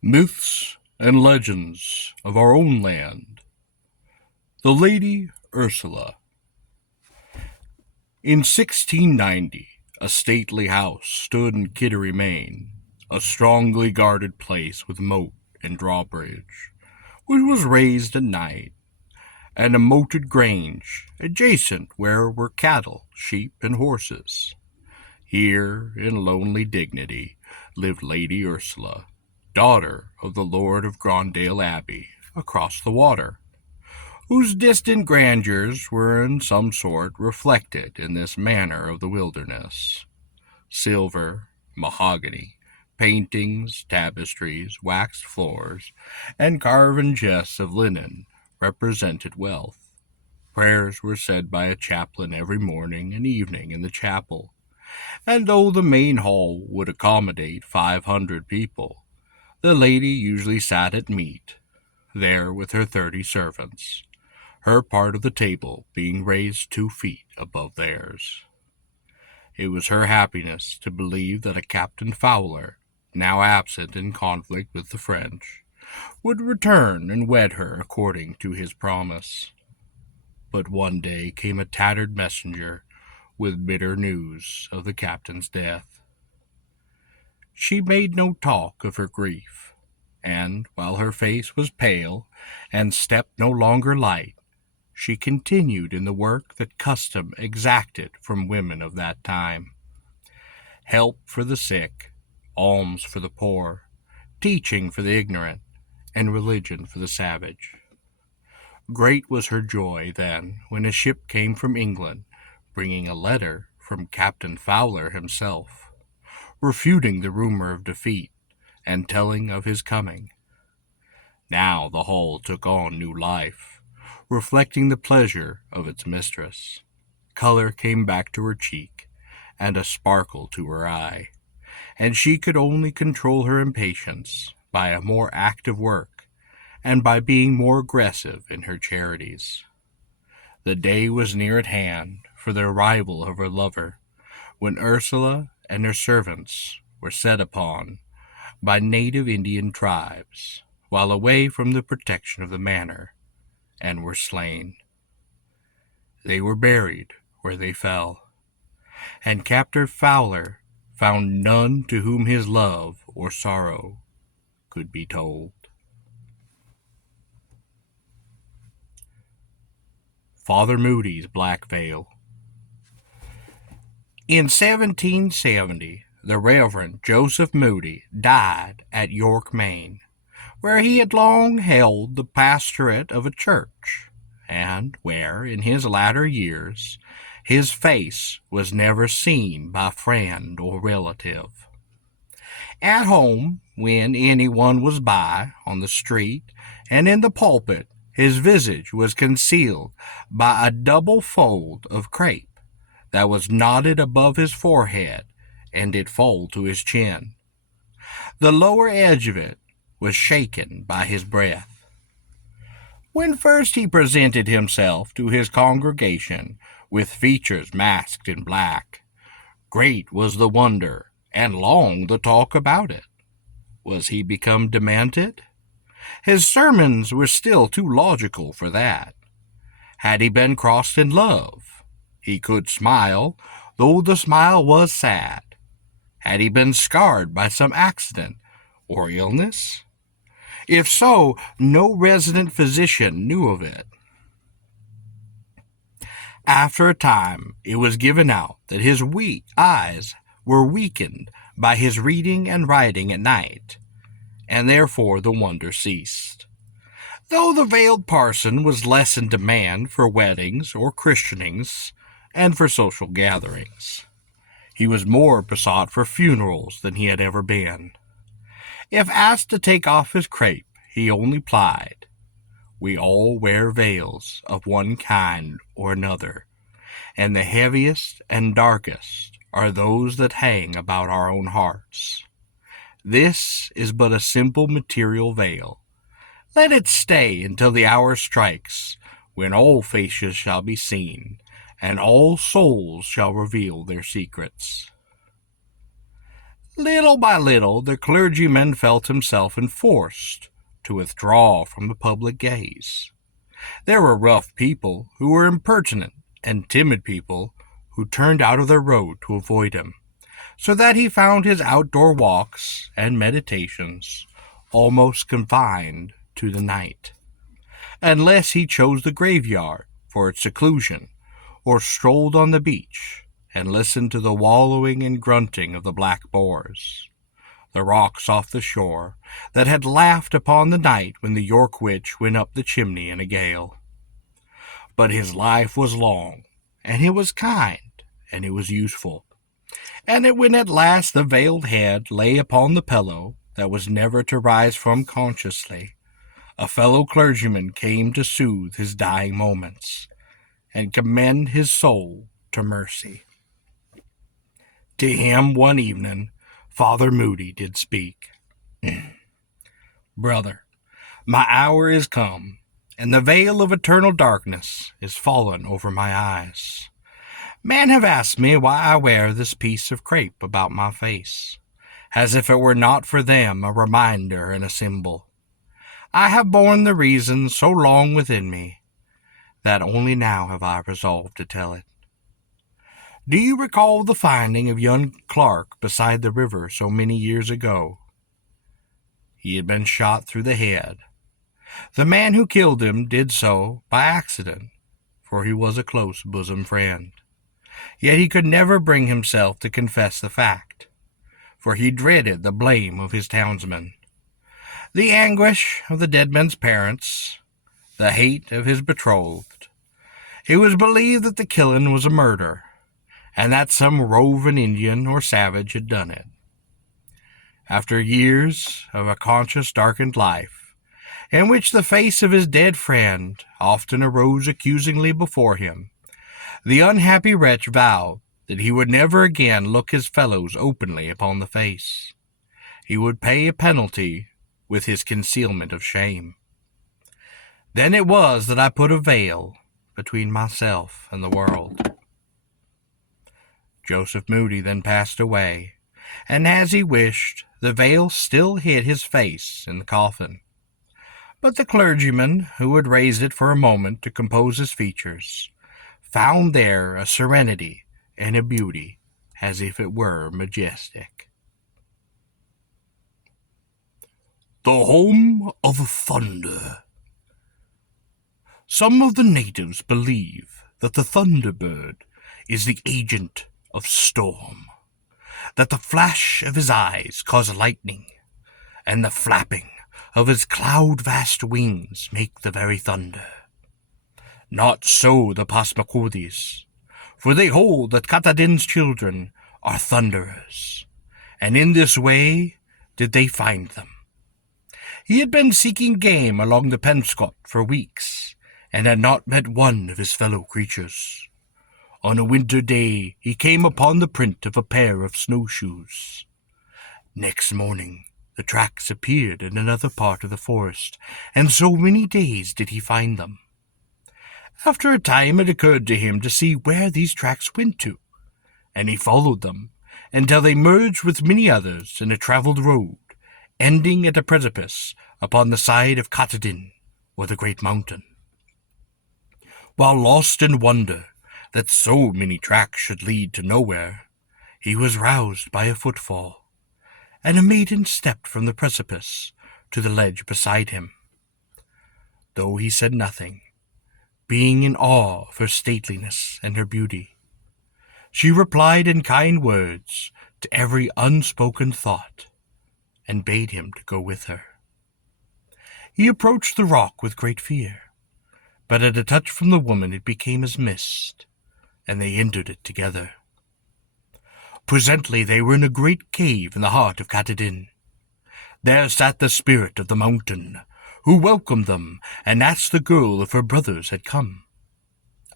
Myths and Legends of Our Own Land. The Lady Ursula. In 1690, a stately house stood in Kittery, Maine, a strongly guarded place with moat and drawbridge, which was raised at night, and a moated grange adjacent where were cattle, sheep, and horses. Here, in lonely dignity, lived Lady Ursula, daughter of the Lord of Grondale Abbey, across the water, whose distant grandeurs were in some sort reflected in this manor of the wilderness. Silver, mahogany, paintings, tapestries, waxed floors, and carven chests of linen represented wealth. Prayers were said by a chaplain every morning and evening in the chapel, and though the main hall would accommodate 500 people, the lady usually sat at meat, there with her 30 servants, her part of the table being raised 2 feet above theirs. It was her happiness to believe that a Captain Fowler, now absent in conflict with the French, would return and wed her according to his promise. But one day came a tattered messenger with bitter news of the captain's death. She made no talk of her grief, and while her face was pale and step no longer light, she continued in the work that custom exacted from women of that time: help for the sick, alms for the poor, teaching for the ignorant, and religion for the savage. Great was her joy, then, when a ship came from England, bringing a letter from Captain Fowler himself, refuting the rumor of defeat, and telling of his coming. Now the hall took on new life, reflecting the pleasure of its mistress. Color came back to her cheek, and a sparkle to her eye, and she could only control her impatience by a more active work, and by being more aggressive in her charities. The day was near at hand for the arrival of her lover, when Ursula and her servants were set upon by native Indian tribes, while away from the protection of the manor, and were slain. They were buried where they fell, and Captain Fowler found none to whom his love or sorrow could be told. Father Moody's Black Veil. In 1770, the Reverend Joseph Moody died at York, Maine, where he had long held the pastorate of a church, and where, in his latter years, his face was never seen by friend or relative. At home, when anyone was by, on the street, and in the pulpit, his visage was concealed by a double fold of crape that was knotted above his forehead and did fall to his chin. The lower edge of it was shaken by his breath. When first he presented himself to his congregation with features masked in black, great was the wonder and long the talk about it. Was he become demented? His sermons were still too logical for that. Had he been crossed in love? He could smile, though the smile was sad. Had he been scarred by some accident or illness? If so, no resident physician knew of it. After a time, it was given out that his weak eyes were weakened by his reading and writing at night, and therefore the wonder ceased. Though the veiled parson was less in demand for weddings or christenings and for social gatherings, he was more besought for funerals than he had ever been. If asked to take off his crape, he only plied, "We all wear veils of one kind or another, and the heaviest and darkest are those that hang about our own hearts. This is but a simple material veil. Let it stay until the hour strikes when all faces shall be seen, and all souls shall reveal their secrets." Little by little, the clergyman felt himself enforced to withdraw from the public gaze. There were rough people who were impertinent and timid people who turned out of their road to avoid him, so that he found his outdoor walks and meditations almost confined to the night, unless he chose the graveyard for its seclusion or strolled on the beach and listened to the wallowing and grunting of the black boars, the rocks off the shore that had laughed upon the night when the York witch went up the chimney in a gale. But his life was long, and it was kind, and it was useful, and when at last the veiled head lay upon the pillow that was never to rise from consciously, a fellow clergyman came to soothe his dying moments and commend his soul to mercy. To him one evening Father Moody did speak. Brother, my hour is come, and the veil of eternal darkness is fallen over my eyes. Men have asked me why I wear this piece of crape about my face, as if it were not for them a reminder and a symbol. I have borne the reason so long within me, that only now have I resolved to tell it. Do you recall the finding of young Clark beside the river so many years ago? He had been shot through the head. The man who killed him did so by accident, for he was a close bosom friend. Yet he could never bring himself to confess the fact, for he dreaded the blame of his townsmen, the anguish of the dead man's parents, the hate of his betrothed. It was believed that the killing was a murder, and that some roving Indian or savage had done it. After years of a conscience-darkened life, in which the face of his dead friend often arose accusingly before him, the unhappy wretch vowed that he would never again look his fellows openly upon the face. He would pay a penalty with his concealment of shame. Then it was that I put a veil between myself and the world. Joseph Moody then passed away, and as he wished, the veil still hid his face in the coffin. But the clergyman, who had raised it for a moment to compose his features, found there a serenity and a beauty as if it were majestic. The Home of Thunder. Some of the natives believe that the thunderbird is the agent of storm, that the flash of his eyes cause lightning, and the flapping of his cloud-vast wings make the very thunder. Not so the Passamaquoddies, for they hold that Katahdin's children are thunderers, and in this way did they find them. He had been seeking game along the Penobscot for weeks, and had not met one of his fellow creatures. On a winter day he came upon the print of a pair of snowshoes. Next morning the tracks appeared in another part of the forest, and so many days did he find them. After a time it occurred to him to see where these tracks went to, and he followed them until they merged with many others in a traveled road, ending at a precipice upon the side of Katahdin, or the great mountain. While lost in wonder that so many tracks should lead to nowhere, he was roused by a footfall, and a maiden stepped from the precipice to the ledge beside him. Though he said nothing, being in awe of her stateliness and her beauty, she replied in kind words to every unspoken thought, and bade him to go with her. He approached the rock with great fear, but at a touch from the woman it became as mist, and they entered it together. Presently they were in a great cave in the heart of Katahdin. There sat the spirit of the mountain, who welcomed them and asked the girl if her brothers had come.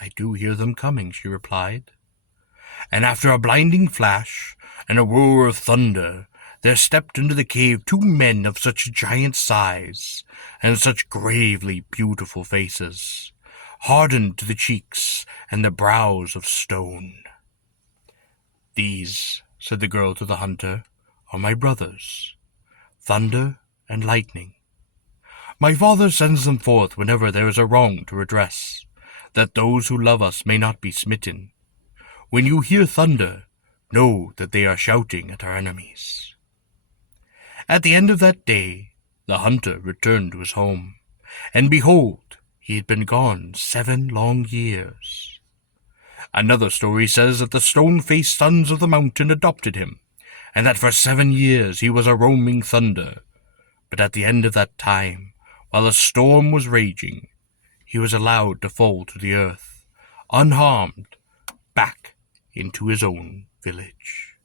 "I do hear them coming," she replied. And after a blinding flash and a roar of thunder, there stepped into the cave 2 men of such giant size and such gravely beautiful faces, hardened to the cheeks and the brows of stone. "These," said the girl to the hunter, are my brothers, Thunder and Lightning. My Father sends them forth whenever there is a wrong to redress, that those who love us may not be smitten. When you hear thunder, know that they are shouting at our enemies." At the end of that day, the hunter returned to his home, and behold, he had been gone 7 long years. Another story says that the stone-faced sons of the mountain adopted him, and that for 7 years he was a roaming thunder. But at the end of that time, while a storm was raging, he was allowed to fall to the earth, unharmed, back into his own village.